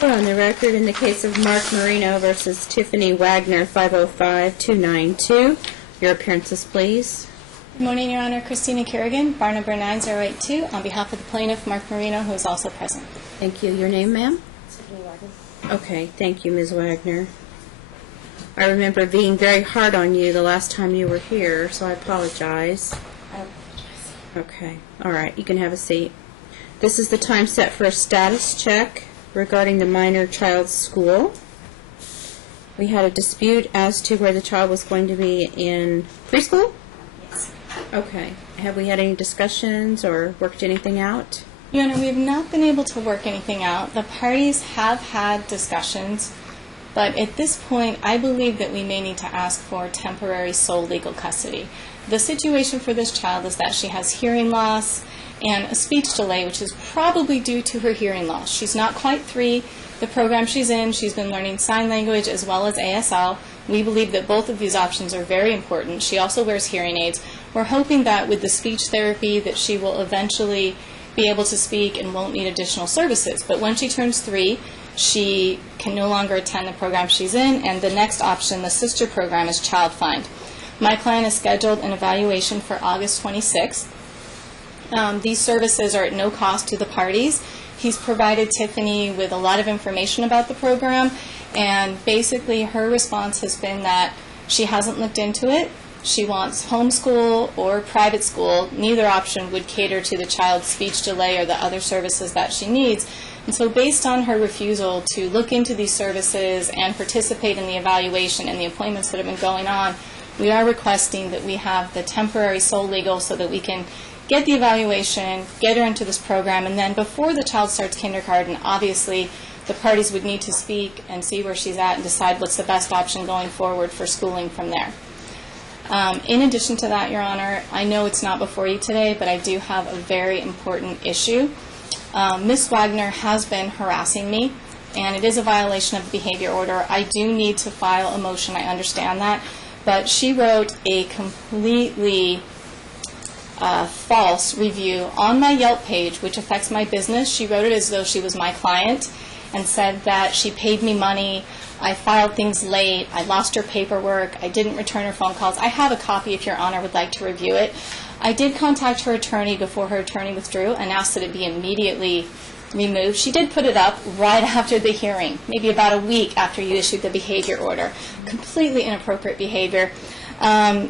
Put on the record in the case of Mark Marino versus Tiffany Wagner, 505-292. Your appearances, please. Good morning, Your Honor. Christina Kerrigan, bar number 9082, on behalf of the plaintiff, Mark Marino, who is also present. Thank you. Your name, ma'am? Tiffany Wagner. Okay, thank you, Ms. Wagner. I remember being very hard on you the last time you were here, so I apologize. I apologize. Okay, all right, you can have a seat. This is the time set for a status check regarding the minor child's school. We had a dispute as to where the child was going to be in preschool? Yes. Okay. Have we had any discussions or worked anything out? Your Honor, we have not been able to work anything out. The parties have had discussions, but at this point, I believe that we may need to ask for temporary sole legal custody. The situation for this child is that she has hearing loss and a speech delay, which is probably due to her hearing loss. She's not quite 3. The program she's in, she's been learning sign language as well as ASL. We believe that both of these options are very important. She also wears hearing aids. We're hoping that with the speech therapy that she will eventually be able to speak and won't need additional services. But when she turns 3, she can no longer attend the program she's in, and the next option, the sister program, is Child Find. My client has scheduled an evaluation for August 26th. These services are at no cost to the parties. He's provided Tiffany with a lot of information about the program, and basically her response has been that she hasn't looked into it. She wants homeschool or private school. Neither option would cater to the child's speech delay or the other services that she needs. And so based on her refusal to look into these services and participate in the evaluation and the appointments that have been going on, we are requesting that we have the temporary sole legal so that we can get the evaluation, get her into this program, and then before the child starts kindergarten, obviously the parties would need to speak and see where she's at and decide what's the best option going forward for schooling from there. In addition to that, Your Honor, I know it's not before you today, but I do have a very important issue. Ms. Wagner has been harassing me, and it is a violation of the behavior order. I do need to file a motion, I understand that, but she wrote a completely false review on my Yelp page, which affects my business. She wrote it as though she was my client and said that she paid me money, I filed things late, I lost her paperwork, I didn't return her phone calls. I have a copy if Your Honor would like to review it. I did contact her attorney before her attorney withdrew and asked that it be immediately removed. She did put it up right after the hearing, maybe about a week after you issued the behavior order. Completely inappropriate behavior.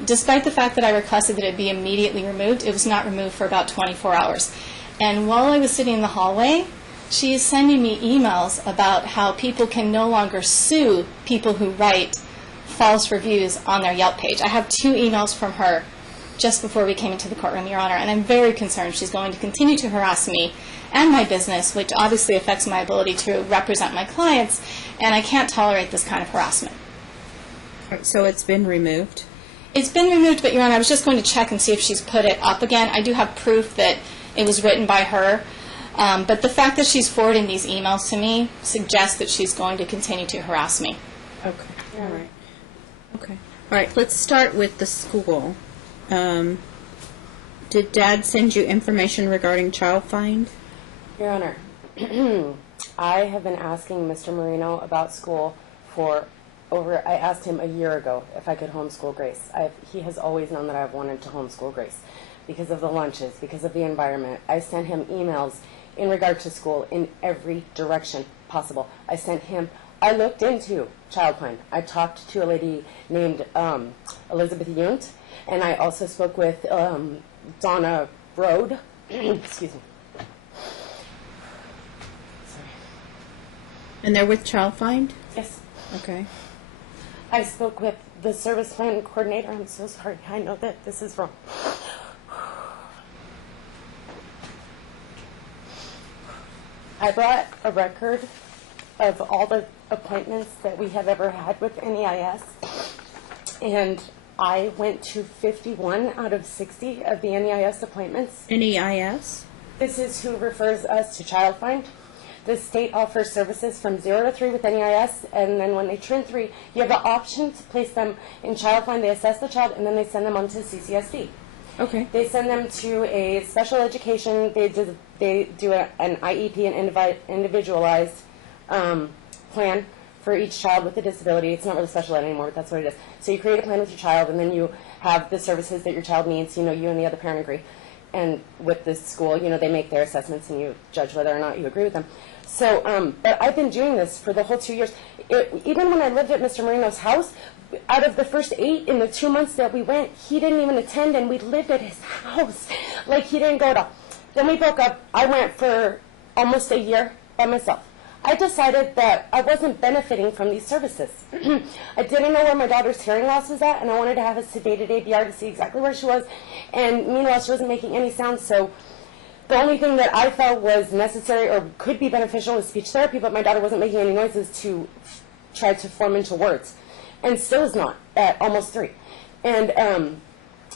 Despite the fact that I requested that it be immediately removed, it was not removed for about 24 hours. And while I was sitting in the hallway, she is sending me emails about how people can no longer sue people who write false reviews on their Yelp page. I have 2 emails from her just before we came into the courtroom, Your Honor, and I'm very concerned she's going to continue to harass me and my business, which obviously affects my ability to represent my clients, and I can't tolerate this kind of harassment. So it's been removed? It's been removed, but Your Honor, I was just going to check and see if she's put it up again. I do have proof that it was written by her, but the fact that she's forwarding these emails to me suggests that she's going to continue to harass me. Okay. All right. Okay. All right. Let's start with the school. Did Dad send you information regarding Child Find? Your Honor, I have been asking Mr. Marino about school for I asked him a year ago if I could homeschool Grace. He has always known that I've wanted to homeschool Grace because of the lunches, because of the environment. I sent him emails in regard to school in every direction possible. I looked into Child Find. I talked to a lady named Elizabeth Yunt, and I also spoke with Donna Brode. Excuse me. Sorry. And they're with Child Find? Yes. Okay. I spoke with the service plan coordinator. I'm so sorry. I know that this is wrong. I brought a record of all the appointments that we have ever had with NEIS, and I went to 51 out of 60 of the NEIS appointments. NEIS? This is who refers us to Child Find. The state offers services from 0 to 3 with NEIS, and then when they turn 3, you have the option to place them in Child Find. They assess the child, and then they send them on to CCSD. Okay. They send them to a special education. They do an IEP, an individualized plan for each child with a disability. It's not really special ed anymore, but that's what it is. So you create a plan with your child, and then you have the services that your child needs. You and the other parent agree. And with this school, they make their assessments, and you judge whether or not you agree with them. So, but I've been doing this for the whole 2 years. Even when I lived at Mr. Marino's house, out of the first 8 in the 2 months that we went, he didn't even attend, and we lived at his house. Like, he didn't go at all. Then we broke up. I went for almost a year by myself. I decided that I wasn't benefiting from these services. I didn't know where my daughter's hearing loss was at, and I wanted to have a sedated ABR to see exactly where she was. And meanwhile, she wasn't making any sound, so the only thing that I felt was necessary or could be beneficial was speech therapy, but my daughter wasn't making any noises to try to form into words, and still is not at almost 3, and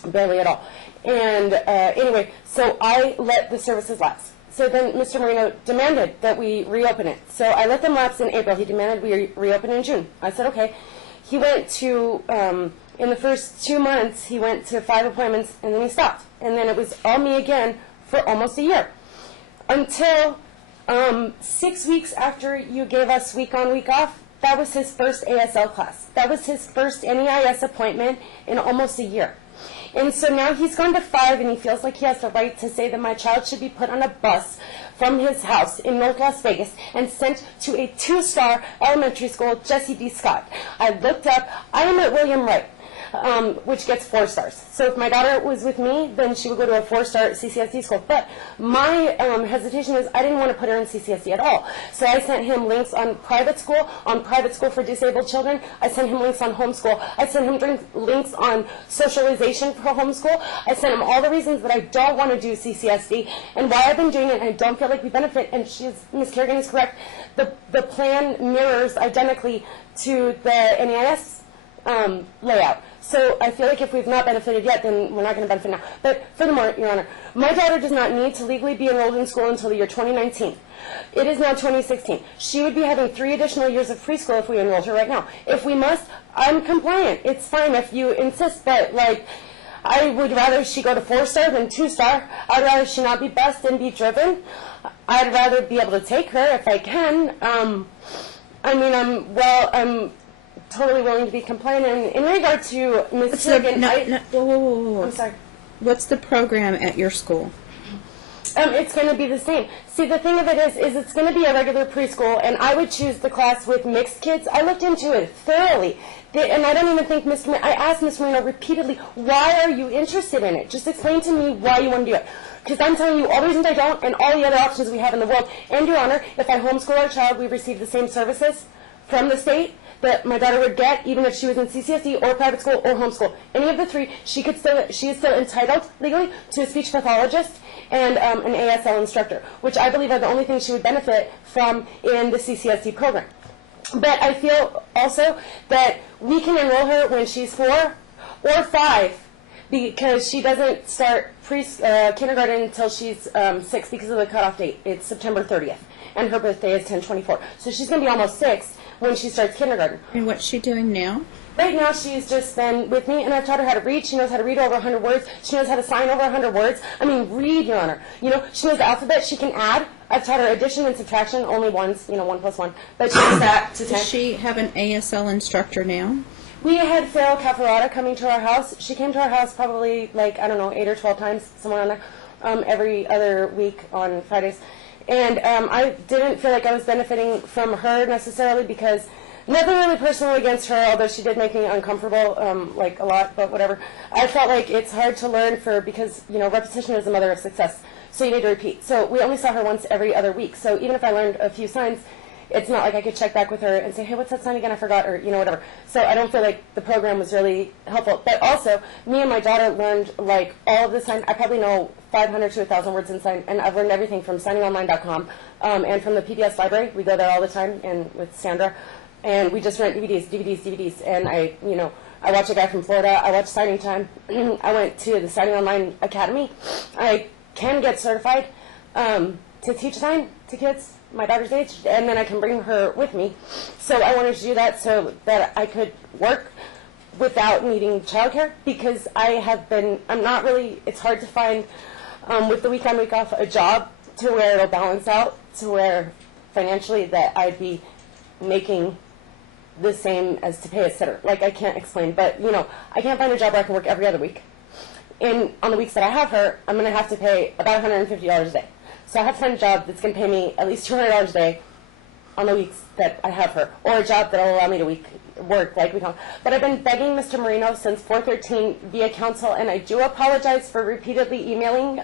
barely at all. And anyway, so I let the services lapse. So then Mr. Marino demanded that we reopen it. So I let them lapse in April. He demanded we reopen in June. I said, okay. He went to, in the first 2 months, he went to 5 appointments, and then he stopped. And then it was all me again for almost a year. Until 6 weeks after you gave us week on, week off, that was his first ASL class. That was his first NEIS appointment in almost a year. And so now he's gone to 5, and he feels like he has the right to say that my child should be put on a bus from his house in North Las Vegas and sent to a 2-star elementary school, Jesse D. Scott. I looked up, I am at William Wright, which gets 4 stars. So if my daughter was with me, then she would go to a 4-star CCSD school. But my hesitation is I didn't want to put her in CCSD at all. So I sent him links on private school for disabled children. I sent him links on homeschool. I sent him links on socialization for homeschool. I sent him all the reasons that I don't want to do CCSD and why I've been doing it, and I don't feel like we benefit. And Ms. Kerrigan is correct. The plan mirrors identically to the NEIS layout. So I feel like if we've not benefited yet, then we're not going to benefit now. But furthermore, Your Honor, my daughter does not need to legally be enrolled in school until the year 2019. It is now 2016. She would be having 3 additional years of preschool if we enrolled her right now. If we must, I'm compliant. It's fine if you insist, but like, I would rather she go to 4-star than 2-star. I'd rather she not be bused and be driven. I'd rather be able to take her if I can. I'm totally willing to be compliant. And in regard to Ms. Kerrigan, whoa. I'm sorry. What's the program at your school? It's going to be the same. See, the thing of it is it's going to be a regular preschool, and I would choose the class with mixed kids. I looked into it thoroughly, and I don't even think I asked Ms. Marino repeatedly, why are you interested in it? Just explain to me why you want to do it. Because I'm telling you all the reasons I don't, and all the other options we have in the world. And, Your Honor, if I homeschool our child, we receive the same services from the state that my daughter would get, even if she was in CCSD or private school or homeschool. Any of the 3, she is still entitled legally to a speech pathologist and an ASL instructor, which I believe are the only things she would benefit from in the CCSD program. But I feel also that we can enroll her when she's 4 or 5, because she doesn't start kindergarten until she's 6 because of the cutoff date. It's September 30th, and her birthday is 10/24. So she's going to be almost 6 when she starts kindergarten. And what's she doing now? Right now, she's just been with me, and I've taught her how to read. She knows how to read over 100 words. She knows how to sign over 100 words. I mean, read, Your Honor. She knows the alphabet. She can add. I've taught her addition and subtraction only once, 1 plus 1. But she knows that to 10. Does she have an ASL instructor now? We had Farrell Cafarata coming to our house. She came to our house probably, 8 or 12 times, somewhere on there, every other week on Fridays. And I didn't feel like I was benefiting from her necessarily, because nothing really personal against her, although she did make me uncomfortable, a lot, but whatever. I felt like it's hard to learn because, repetition is the mother of success, so you need to repeat. So we only saw her once every other week. So even if I learned a few signs, it's not like I could check back with her and say, hey, what's that sign again? I forgot, or, whatever. So I don't feel like the program was really helpful. But also, me and my daughter learned, all of the signs. I probably know 500 to 1,000 words in sign, and I've learned everything from signingonline.com and from the PBS library. We go there all the time, and with Sandra. And we just rent DVDs, and I watch a guy from Florida. I watch Signing Time. I went to the Signing Online Academy. I can get certified to teach sign to kids my daughter's age, and then I can bring her with me. So I wanted to do that so that I could work without needing childcare, because it's hard to find with the week on, week off a job to where it'll balance out, to where financially that I'd be making the same as to pay a sitter. Like, I can't explain, but, you know, I can't find a job where I can work every other week. And on the weeks that I have her, I'm going to have to pay about $150 a day. So I have to find a job that's going to pay me at least $200 a day on the weeks that I have her, or a job that will allow me to work like we can. But I've been begging Mr. Marino since 4/13 via counsel, and I do apologize for repeatedly emailing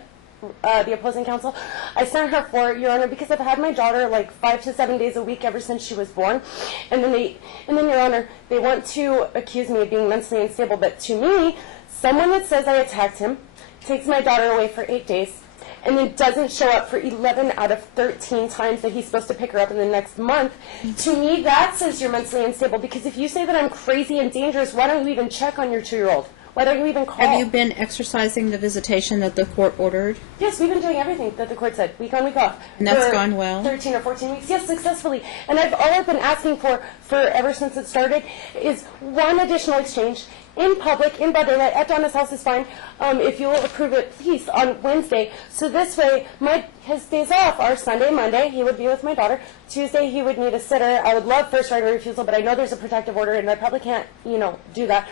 the opposing counsel. I sent her for, Your Honor, because I've had my daughter like 5 to 7 days a week ever since she was born, and then Your Honor, they want to accuse me of being mentally unstable. But to me, someone that says I attacked him takes my daughter away for 8 days, and then doesn't show up for 11 out of 13 times that he's supposed to pick her up in the next month. To me, that says you're mentally unstable, because if you say that I'm crazy and dangerous, why don't you even check on your 2-year-old? Why don't you even call? Have you been exercising the visitation that the court ordered? Yes, we've been doing everything that the court said, week on, week off. And that's gone well? 13 or 14 weeks, yes, successfully. And all I've been asking for ever since it started is one additional exchange in public, in broad daylight, at Donna's house is fine. If you will approve it, please, on Wednesday. So this way, his days off are Sunday, Monday, he would be with my daughter. Tuesday, he would need a sitter. I would love first right of refusal, but I know there's a protective order, and I probably can't, do that.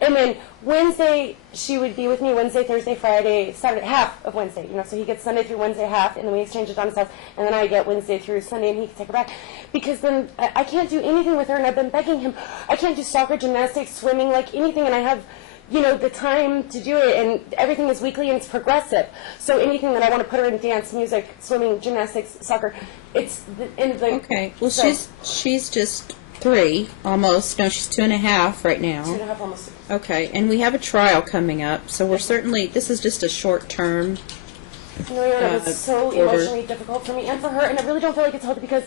And then Wednesday, she would be with me Wednesday, Thursday, Friday, Saturday, half of Wednesday. So he gets Sunday through Wednesday half, and then we exchange at Donna's house, and then I get Wednesday through Sunday, and he can take her back. Because then I can't do anything with her, and I've been begging him. I can't do soccer, gymnastics, swimming, like anything, and I have, the time to do it, and everything is weekly and it's progressive. So anything that I want to put her in, dance, music, swimming, gymnastics, soccer, Okay. Well, so she's just 3, almost. No, she's 2.5 right now. 2.5 almost. Okay, and we have a trial coming up, so we're certainly, this is just a short term. No, Your Honor, it's so emotionally difficult for me and for her, and I really don't feel like it's healthy because,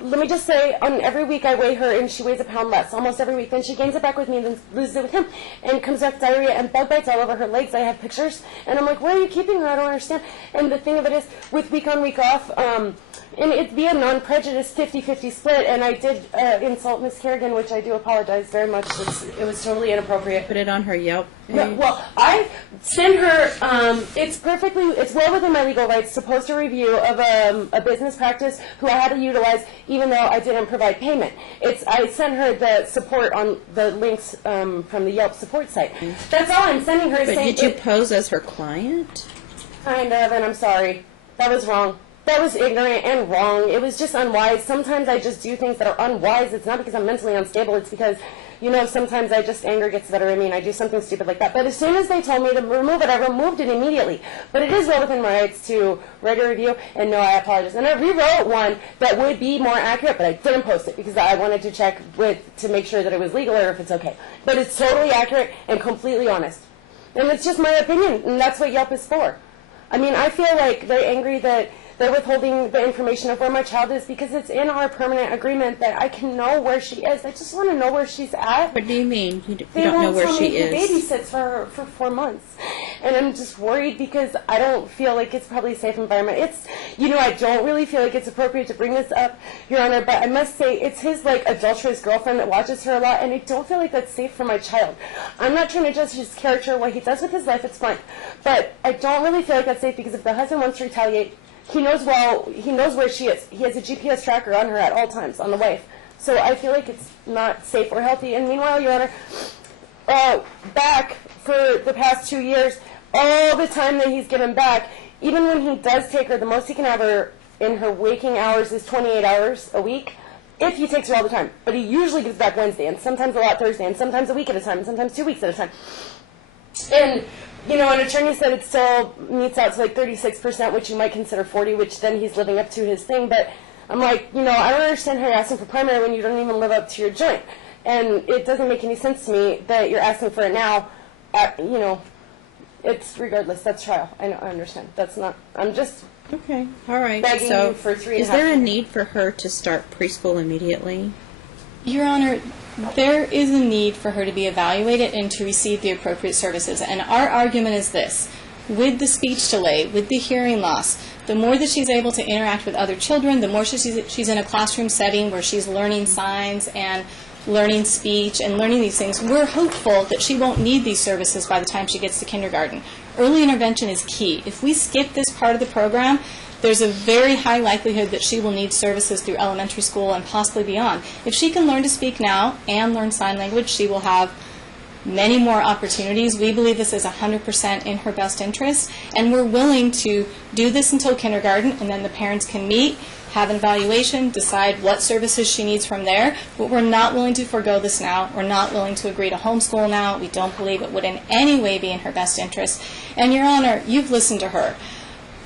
let me just say, on every week I weigh her and she weighs a pound less, almost every week. Then she gains it back with me and then loses it with him, and comes back with diarrhea and bug bites all over her legs. I have pictures, and I'm like, where are you keeping her? I don't understand. And the thing of it is, with week on, week off, and it'd be a non-prejudice 50-50 split, and I did insult Miss Kerrigan, which I do apologize very much. It was totally inappropriate. Put it on her Yelp page. No, well, I sent her, it's well within my legal rights to post a review of a business practice who I had to utilize even though I didn't provide payment. I sent her the support on the links from the Yelp support site. That's all I'm sending her. But did you pose as her client? Kind of, and I'm sorry. That was wrong. That was ignorant and wrong. It was just unwise. Sometimes I just do things that are unwise. It's not because I'm mentally unstable. It's because, sometimes anger gets the better of me and I do something stupid like that. But as soon as they told me to remove it, I removed it immediately. But it is well within my rights to write a review, and no, I apologize. And I rewrote one that would be more accurate, but I didn't post it because I wanted to check to make sure that it was legal or if it's okay. But it's totally accurate and completely honest. And it's just my opinion, and that's what Yelp is for. I mean, I feel like very angry that they're withholding the information of where my child is because it's in our permanent agreement that I can know where she is. I just want to know where she's at. What do you mean? You don't know where she is? They won't tell me who babysits for her for 4 months. And I'm just worried because I don't feel like it's probably a safe environment. I don't really feel like it's appropriate to bring this up, Your Honor, but I must say it's his, adulterous girlfriend that watches her a lot, and I don't feel like that's safe for my child. I'm not trying to judge his character or what he does with his life, it's fine. But I don't really feel like that's safe because if the husband wants to retaliate, he knows where she is. He has a GPS tracker on her at all times, on the wife. So I feel like it's not safe or healthy. And meanwhile, Your Honor, back for the past 2 years, all the time that he's given back, even when he does take her, the most he can have her in her waking hours is 28 hours a week, if he takes her all the time. But he usually gives back Wednesday, and sometimes a lot Thursday, and sometimes a week at a time, and sometimes 2 weeks at a time. And an attorney said it still meets out to 36%, which you might consider 40, which then he's living up to his thing. But I'm like, I don't understand how you're asking for primary when you don't even live up to your joint. And it doesn't make any sense to me that you're asking for it now. It's regardless. That's trial. I understand. That's not. I'm just. Okay. All right. Begging you for 3.5 years. Is there a need for her to start preschool immediately? Your Honor, there is a need for her to be evaluated and to receive the appropriate services. And our argument is this. With the speech delay, with the hearing loss, the more that she's able to interact with other children, the more she's in a classroom setting where she's learning signs and learning speech and learning these things, we're hopeful that she won't need these services by the time she gets to kindergarten. Early intervention is key. If we skip this part of the program, there's a very high likelihood that she will need services through elementary school and possibly beyond. If she can learn to speak now and learn sign language, she will have many more opportunities. We believe this is 100% in her best interest, and we're willing to do this until kindergarten, and then the parents can meet, have an evaluation, decide what services she needs from there. But we're not willing to forego this now. We're not willing to agree to homeschool now. We don't believe it would in any way be in her best interest. And, Your Honor, you've listened to her.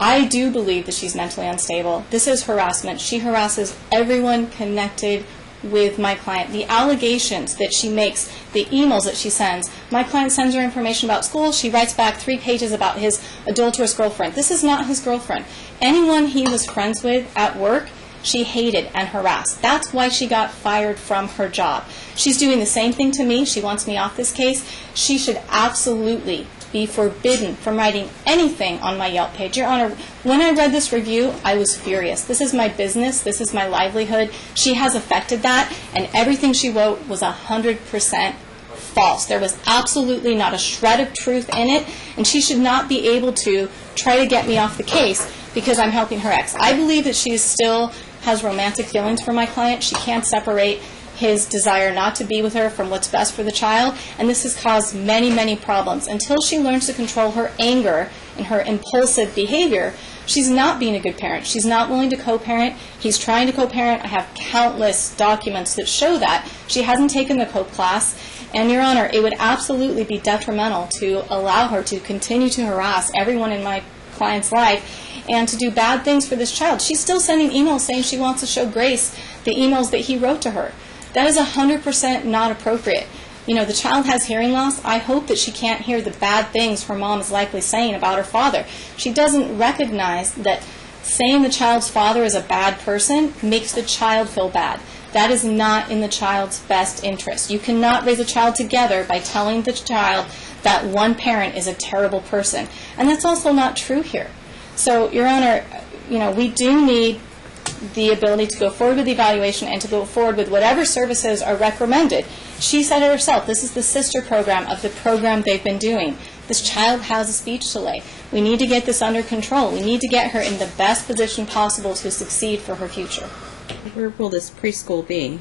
I do believe that she's mentally unstable. This is harassment. She harasses everyone connected with my client. The allegations that she makes, the emails that she sends, my client sends her information about school, she writes back 3 pages about his adulterous girlfriend. This is not his girlfriend. Anyone he was friends with at work, she hated and harassed. That's why she got fired from her job. She's doing the same thing to me. She wants me off this case. She should absolutely be forbidden from writing anything on my Yelp page. Your Honor, when I read this review, I was furious. This is my business. This is my livelihood. She has affected that, and everything she wrote was 100% false. There was absolutely not a shred of truth in it, and she should not be able to try to get me off the case because I'm helping her ex. I believe that she still has romantic feelings for my client. She can't separate his desire not to be with her from what's best for the child, and this has caused many, many problems. Until she learns to control her anger and her impulsive behavior, she's not being a good parent. She's not willing to co-parent. He's trying to co-parent. I have countless documents that show that. She hasn't taken the COPE class, and, Your Honor, it would absolutely be detrimental to allow her to continue to harass everyone in my client's life and to do bad things for this child. She's still sending emails saying she wants to show Grace the emails that he wrote to her. That is 100% not appropriate. You know, the child has hearing loss. I hope that she can't hear the bad things her mom is likely saying about her father. She doesn't recognize that saying the child's father is a bad person makes the child feel bad. That is not in the child's best interest. You cannot raise a child together by telling the child that one parent is a terrible person. And that's also not true here. So, Your Honor, you know, we do need the ability to go forward with the evaluation and to go forward with whatever services are recommended. She said it herself, this is the sister program of the program they've been doing. This child has a speech delay. We need to get this under control. We need to get her in the best position possible to succeed for her future. Where will this preschool be?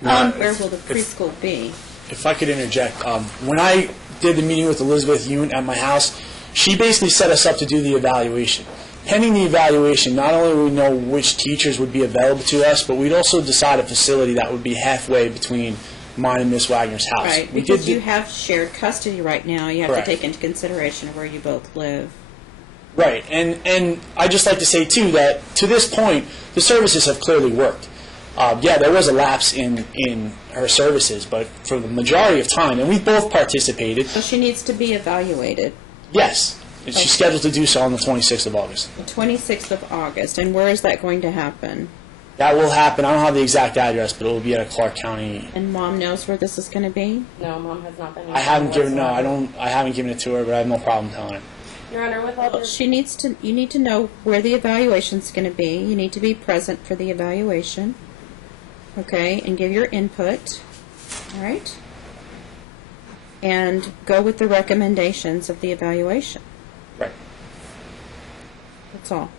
No, Where will the preschool be? If I could interject, when I did the meeting with Elizabeth Yoon at my house, she basically set us up to do the evaluation. Pending the evaluation, not only would we know which teachers would be available to us, but we'd also decide a facility that would be halfway between mine and Miss Wagner's house. Right, We because did you have shared custody right now. You have Correct. to take into consideration where you both live. Right, and I'd just like to say, too, that to this point, the services have clearly worked. Yeah, there was a lapse in her services, but for the majority of time, and we both participated. So she needs to be evaluated. Yes, and she's scheduled to do so on the 26th of August. The 26th of August. And where is that going to happen? That will happen. I don't have the exact address, but it will be at a Clark County. And Mom knows where this is going to be? No, Mom has not been. I haven't given it to her, but I have no problem telling her. Your Honor, with all Well, due you need to know where the evaluation's going to be. You need to be present for the evaluation. Okay, and give your input. All right? And go with the recommendations of the evaluation. Right. That's all.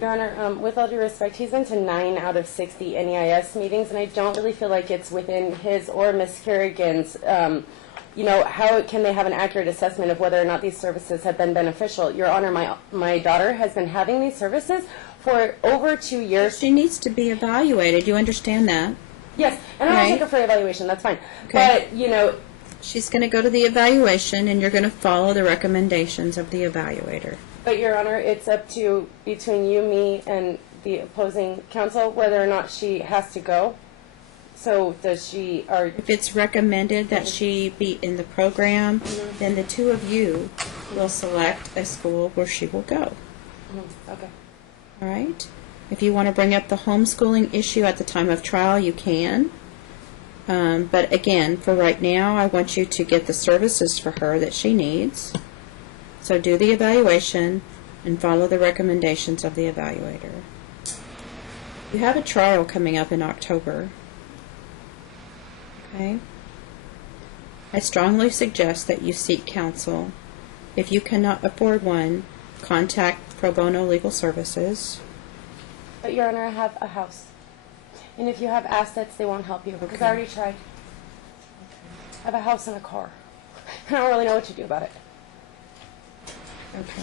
Your Honor, with all due respect, he's been to 9 out of 60 NEIS meetings, and I don't really feel like it's within his or Ms. Kerrigan's, how can they have an accurate assessment of whether or not these services have been beneficial? Your Honor, my daughter has been having these services for over 2 years. She needs to be evaluated. You understand that? Yes, and I'll Right. take her for evaluation, that's fine. Okay. But, She's going to go to the evaluation, and you're going to follow the recommendations of the evaluator. But, Your Honor, it's up to between you, me, and the opposing counsel whether or not she has to go. So does she, If it's recommended that she be in the program, then the two of you will select a school where she will go. Okay. All right? If you want to bring up the homeschooling issue at the time of trial, you can. But again, for right now, I want you to get the services for her that she needs. So do the evaluation and follow the recommendations of the evaluator. You have a trial coming up in October. Okay? I strongly suggest that you seek counsel. If you cannot afford one, contact pro bono legal services. But, Your Honor, I have a house. And if you have assets, they won't help you, because I already tried. I have a house and a car. And I don't really know what to do about it. Okay.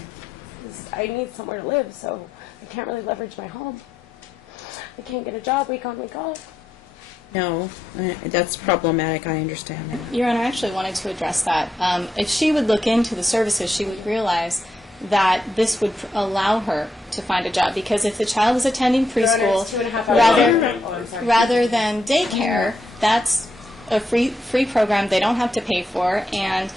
I need somewhere to live, so I can't really leverage my home. I can't get a job week on, week off. No, that's problematic. I understand that. Your Honor, I actually wanted to address that. If she would look into the services, she would realize that this would allow her to find a job, because if the child is attending preschool rather than daycare, that's a free program they don't have to pay for, and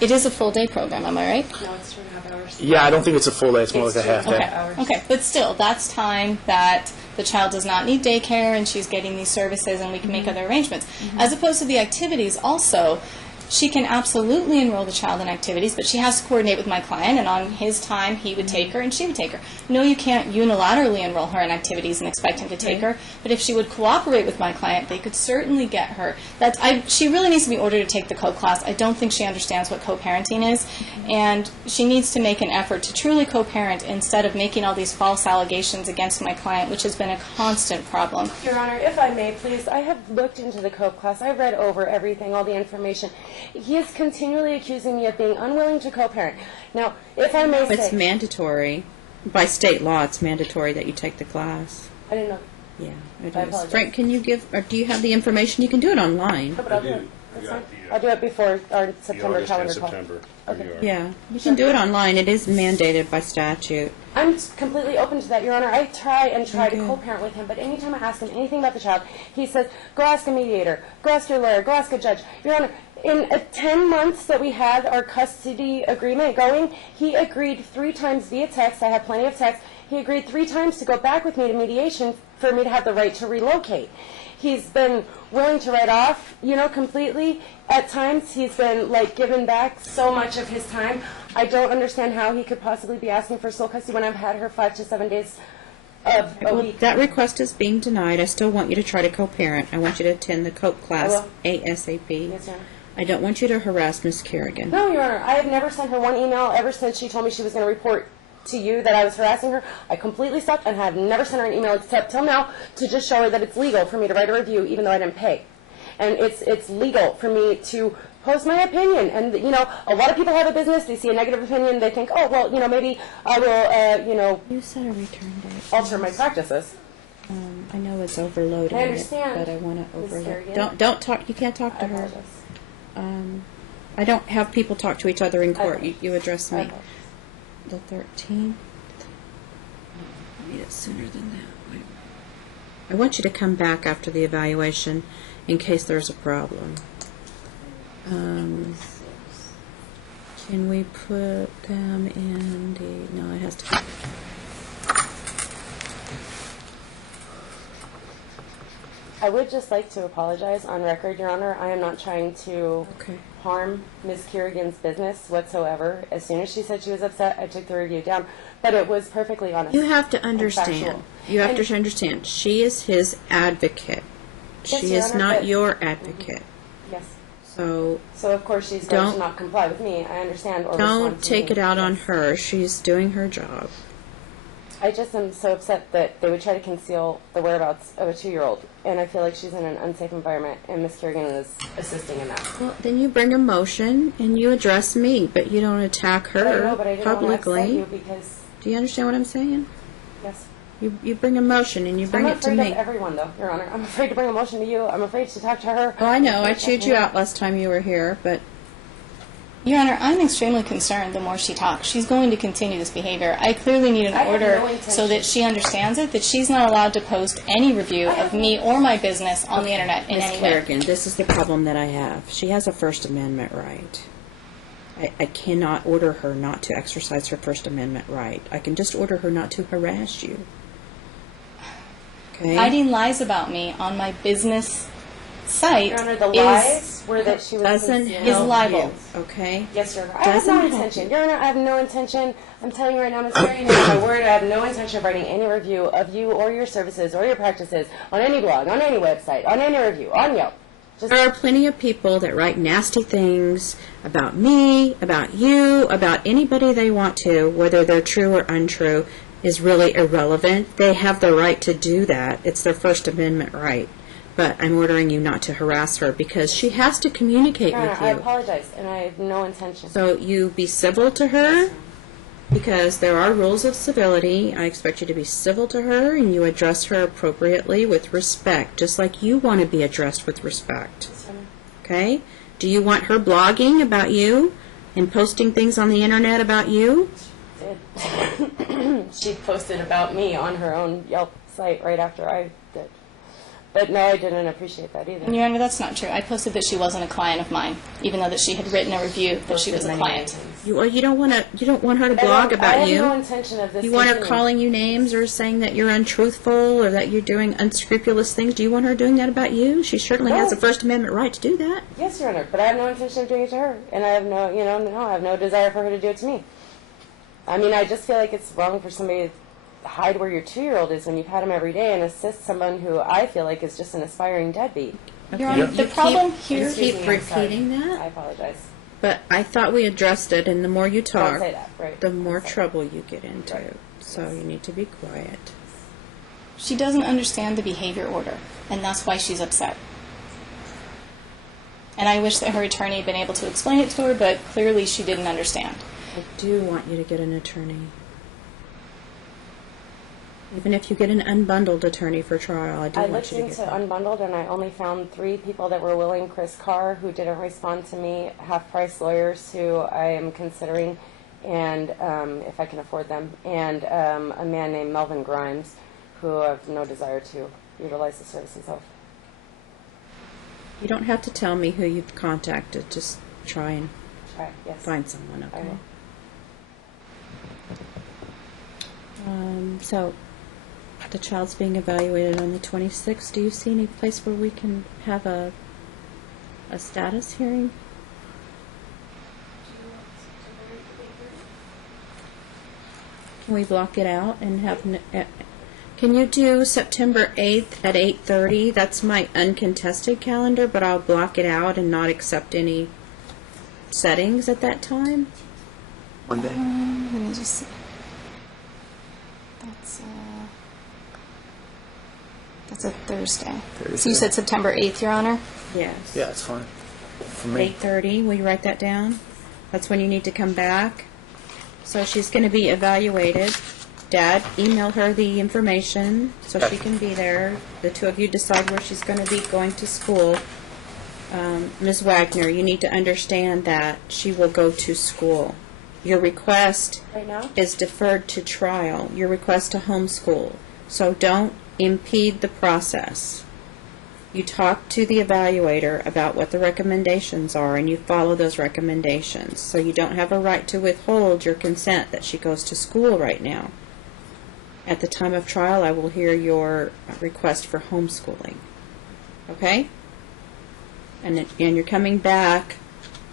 it is a full day program. Am I right? No, it's 2.5 hours. Yeah, I don't think it's a full day. It's more like a half day. Okay. Okay, but still, that's time that the child does not need daycare and she's getting these services, and we can make other arrangements. As opposed to the activities also, she can absolutely enroll the child in activities, but she has to coordinate with my client, and on his time, he would take her and she would take her. No, you can't unilaterally enroll her in activities and expect him to take her, but if she would cooperate with my client, they could certainly get her. She really needs to be ordered to take the co-class. I don't think she understands what co-parenting is, and she needs to make an effort to truly co-parent instead of making all these false allegations against my client, which has been a constant problem. Your Honor, if I may, please, I have looked into the COPE class. I've read over everything, all the information. He is continually accusing me of being unwilling to co-parent. Now, if I may say... It's mandatory. By state law, it's mandatory that you take the class. I didn't know. Yeah, it I is. apologize. Frank, can you give, or do you have the information? You can do it online. No, but I'll do it. That's fine. I'll do it before our September calendar call. Okay. Yeah, you can do it online. It is mandated by statute. I'm completely open to that, Your Honor. I try to Okay. co-parent with him, but anytime I ask him anything about the child, he says, go ask a mediator, go ask your lawyer, go ask a judge. Your Honor, in 10 months that we had our custody agreement going, he agreed 3 times via text. I have plenty of text. He agreed 3 times to go back with me to mediation for me to have the right to relocate. He's been willing to write off, completely. At times, he's been, given back so much of his time. I don't understand how he could possibly be asking for sole custody when I've had her 5 to 7 days of a Well, week. that request is being denied. I still want you to try to co-parent. I want you to attend the COPE class will. ASAP. Yes, Your Honor. I don't want you to harass Miss Kerrigan. No, Your Honor. I have never sent her one email ever since she told me she was going to report to you that I was harassing her. I completely stopped and have never sent her an email except till now to just show her that it's legal for me to write a review even though I didn't pay. And it's legal for me to post my opinion. And, a lot of people have a business. They see a negative opinion. They think, oh, well, maybe I will, You set a return date. alter my practices. I know it's overloaded. I understand, But I want to Ms. overload. Kerrigan. Don't talk. You can't talk I to her. apologize. I don't have people talk to each other in court. Okay. You address me. Okay. The 13th. I need it sooner than that. Wait. I want you to come back after the evaluation in case there's a problem. Can we put them in the... No, it has to... I would just like to apologize on record, Your Honor. I am not trying to Okay. harm Ms. Kerrigan's business whatsoever. As soon as she said she was upset, I took the review down. But it was perfectly honest. You have to and understand. factual. You have And- to understand. She is his advocate. Yes, She Your is Honor, not but- your advocate. Yes. So So, of course, she's going Don't- to not comply with me. I understand. Or don't respond to take me. it out on Yes. her. She's doing her job. I just am so upset that they would try to conceal the whereabouts of a 2-year-old. And I feel like she's in an unsafe environment, and Ms. Kerrigan is assisting in that. Well, then you bring a motion and you address me, but you don't attack But I her know, but I didn't want to upset publicly. you because, Do you understand what I'm saying? yes. You bring a motion and you bring I'm it to afraid me. of everyone, though, Your Honor. I'm afraid to bring a motion to you. I'm afraid to talk to her. Well, I know. I chewed you out last time you were here, but Your Honor, I'm extremely concerned the more she talks. She's going to continue this behavior. I clearly need an I have order no intention. so that she understands it, that she's not allowed to post any review of me or my business on the internet in Ms. any way. Kerrigan, this is the problem that I have. She has a First Amendment right. I cannot order her not to exercise her First Amendment right. I can just order her not to harass you. Okay? Hiding lies about me on my business site Your Honor, the is lies were that she was doesn't concealing- is help libel. you, okay? Yes, Your Honor. I have Doesn't no help intention. you. Your Honor, I have no intention. I'm telling you right now, Ms. Kerrigan, on my word, I have no intention of writing any review of you or your services or your practices on any blog, on any website, on any review, on Yelp. There are plenty of people that write nasty things about me, about you, about anybody they want to, whether they're true or untrue, is really irrelevant. They have the right to do that. It's their First Amendment right. But I'm ordering you not to harass her because she has to communicate Your Honor, with you. I apologize, and I have no intention. So you be civil to her because there are rules of civility. I expect you to be civil to her and you address her appropriately with respect, just like you want to be addressed with respect. Okay? Do you want her blogging about you and posting things on the internet about you? She posted about me on her own Yelp site right after I did. But no, I didn't appreciate that either. And Your Honor, that's not true. I posted that she wasn't a client of mine, even though that she had written a review that she was a client. You don't want her to blog about you. I have no intention of this. You want her continuing. calling you names or saying that you're untruthful or that you're doing unscrupulous things. Do you want her doing that about you? She certainly has a First Amendment right to do that. Yes, Your Honor, but I have no intention of doing it to her, and I have no, I have no desire for her to do it to me. I mean, I just feel like it's wrong for somebody to hide where your 2-year-old is when you've had him every day and assist someone who I feel like is just an aspiring deadbeat. Your Honor, the problem here... You keep I'm sorry. repeating that, I apologize. but I thought we addressed it, and the more you Don't talk, say that, right? the more trouble you get into. Right. So you need to be quiet. She doesn't understand the behavior order, and that's why she's upset. And I wish that her attorney had been able to explain it to her, but clearly she didn't understand. I do want you to get an attorney. Even if you get an unbundled attorney for trial, I do I want looked you to get into that. Unbundled, and I only found 3 people that were willing. Chris Carr, who didn't respond to me, half-price lawyers, who I am considering, and if I can afford them, and a man named Melvin Grimes, who I have no desire to utilize the services of. You don't have to tell me who you've contacted. Just try and Right, yes. find someone, I okay? will. So, the child's being evaluated on the 26th. Do you see any place where we can have a status hearing? Can we block it out and have... Can you do September 8th at 8:30? That's my uncontested calendar, but I'll block it out and not accept any settings at that time. Monday. Let me just see. That's a Thursday. So you said September 8th, Your Honor? Yes. Yeah, it's fine. For me. 8:30, will you write that down? That's when you need to come back. So she's going to be evaluated. Dad, email her the information so she can be there. The two of you decide where she's going to be going to school. Ms. Wagner, you need to understand that she will go to school. Your request Right now? is deferred to trial. Your request to homeschool. So don't impede the process. You talk to the evaluator about what the recommendations are, and you follow those recommendations. So you don't have a right to withhold your consent that she goes to school right now. At the time of trial, I will hear your request for homeschooling. Okay? And you're coming back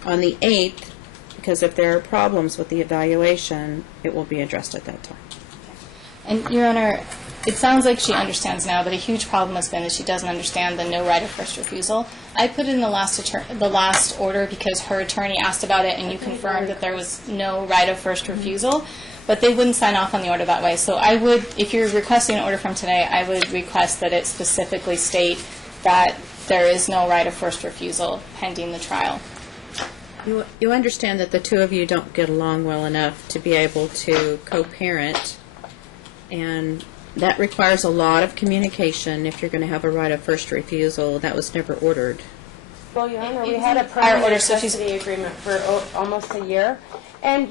on the 8th, because if there are problems with the evaluation, it will be addressed at that time. And, Your Honor, it sounds like she understands now, but a huge problem has been that she doesn't understand the no right of first refusal. I put in the last order because her attorney asked about it, and you confirmed that there was no right of first refusal, but they wouldn't sign off on the order that way. So I would, if you're requesting an order from today, I would request that it specifically state that there is no right of first refusal pending the trial. You understand that the two of you don't get along well enough to be able to co-parent, and that requires a lot of communication if you're going to have a right of first refusal. That was never ordered. Well, Your Honor, we had a order, primary so she's- custody agreement for almost a year. And,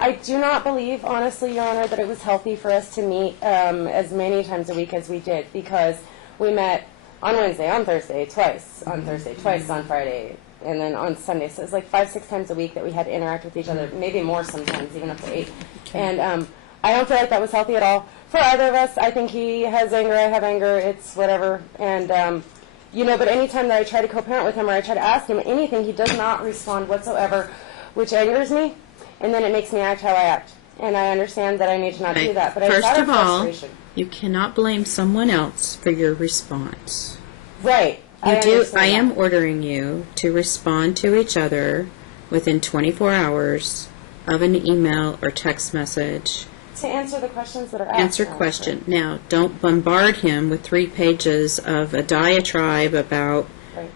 I do not believe, honestly, Your Honor, that it was healthy for us to meet as many times a week as we did, because we met on Wednesday, on Thursday, twice on Thursday, twice on Friday, and then on Sunday. So it was like 5-6 times a week that we had to interact with each other, maybe more sometimes, even up to 8. And I don't feel like that was healthy at all for either of us. I think he has anger, I have anger, it's whatever. And, but anytime that I try to co-parent with him or I try to ask him anything, he does not respond whatsoever, which angers me, and then it makes me act how I act. And I understand that I need to not do that, but First it's out of all, frustration. you cannot blame someone else for your response. Right. I You do, understand I am that. ordering you to respond to each other within 24 hours of an email or text message. To answer the questions that are asked. Answer question. Now, don't bombard him with 3 pages of a diatribe about Right.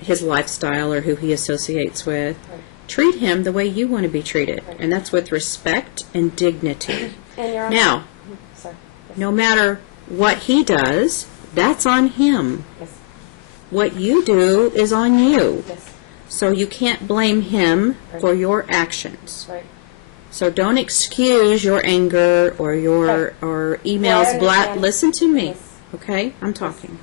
his lifestyle or who he associates with. Right. Treat him the way you want to be treated, Right. and that's with respect and dignity. And Your Honor. Now, Sorry. Yes. no matter what he does, that's on him. Yes. What you do is on you. Yes. So you can't blame him for your actions. Right. So don't excuse your anger or your or emails. understand. Listen to me, Yes. okay? I'm talking.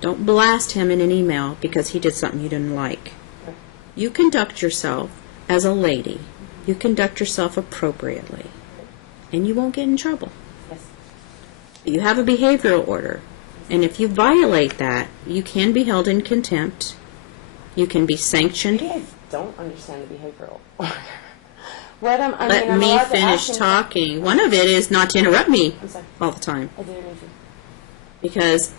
Don't blast him in an email because he did something you didn't like. Right. You conduct yourself as a lady. You conduct yourself appropriately, and you won't get in trouble. Yes. You have a behavioral order, and if you violate that, you can be held in contempt. You can be sanctioned. Maybe I don't understand the behavioral order. What I'm Let I'm me allowed to finish ask him- talking. One of it is not to interrupt me I'm sorry. all the time. I didn't mean to. Because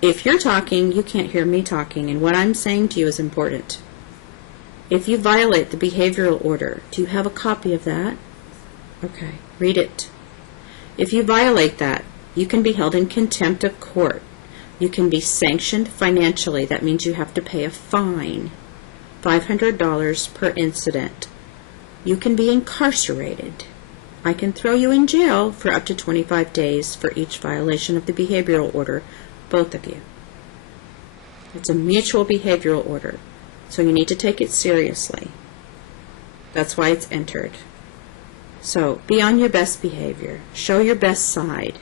if you're talking, you can't hear me talking, and what I'm saying to you is important. If you violate the behavioral order, do you have a copy of that? Okay, read it. If you violate that, you can be held in contempt of court. You can be sanctioned financially. That means you have to pay a fine, $500 per incident. You can be incarcerated. I can throw you in jail for up to 25 days for each violation of the behavioral order, both of you. It's a mutual behavioral order, so you need to take it seriously. That's why it's entered. So be on your best behavior. Show your best side.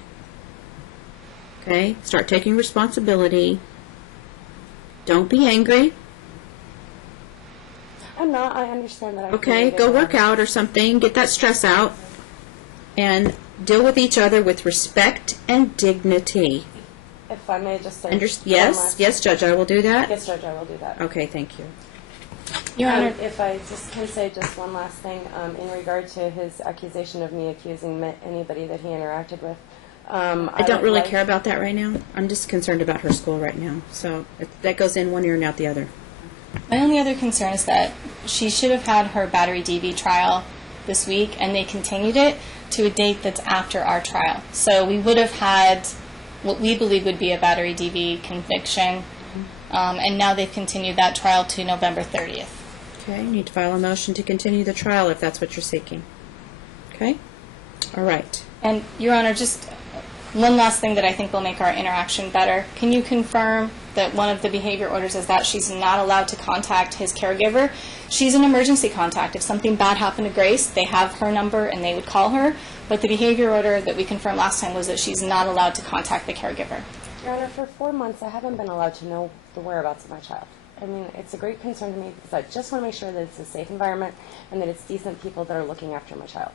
Okay? Start taking responsibility. Don't be angry. I'm not. I understand that. Okay, go work out or something, get that stress out, and deal with each other with respect and dignity. If I may just say. Yes, Judge, I will do that? Yes, Judge, I will do that. Okay, thank you. Your Honor, If I just can say just one last thing in regard to his accusation of me accusing anybody that he interacted with. I don't really care about that right now. I'm just concerned about her school right now. So that goes in one ear and out the other. my only other concern is that she should have had her battery DV trial this week, and they continued it to a date that's after our trial. So we would have had what we believe would be a battery DV conviction, and now they've continued that trial to November 30th. Okay, you need to file a motion to continue the trial if that's what you're seeking. Okay? All right. And, Your Honor, just one last thing that I think will make our interaction better. Can you confirm that one of the behavior orders is that she's not allowed to contact his caregiver? She's an emergency contact. If something bad happened to Grace, they have her number and they would call her. But the behavior order that we confirmed last time was that she's not allowed to contact the caregiver. Your Honor, for 4 months, I haven't been allowed to know the whereabouts of my child. I mean, it's a great concern to me because I just want to make sure that it's a safe environment and that it's decent people that are looking after my child.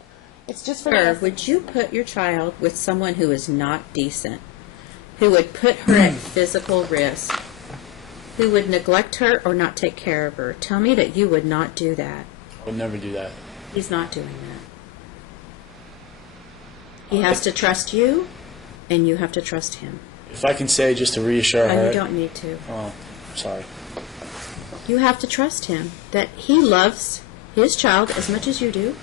It's just for Sir, the would you put your child with someone who is not decent, who would put her at physical risk, who would neglect her or not take care of her? Tell me that you would not do that. I would never do that. He's not doing that. He has to trust you, and you have to trust him. If I can say just to reassure And her. you don't need to. Oh, sorry. You have to trust him that he loves his child as much as you do,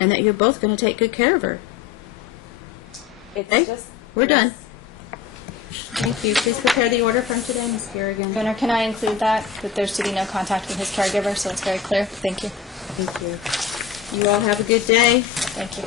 and that you're both going to take good care of her. It's Okay? just. We're done. Thank you. Please prepare the order from today, Ms. Garrigan. Your Honor, can I include that there's to be no contact with his caregiver, so it's very clear? Thank you. Thank you. You all have a good day. Thank you.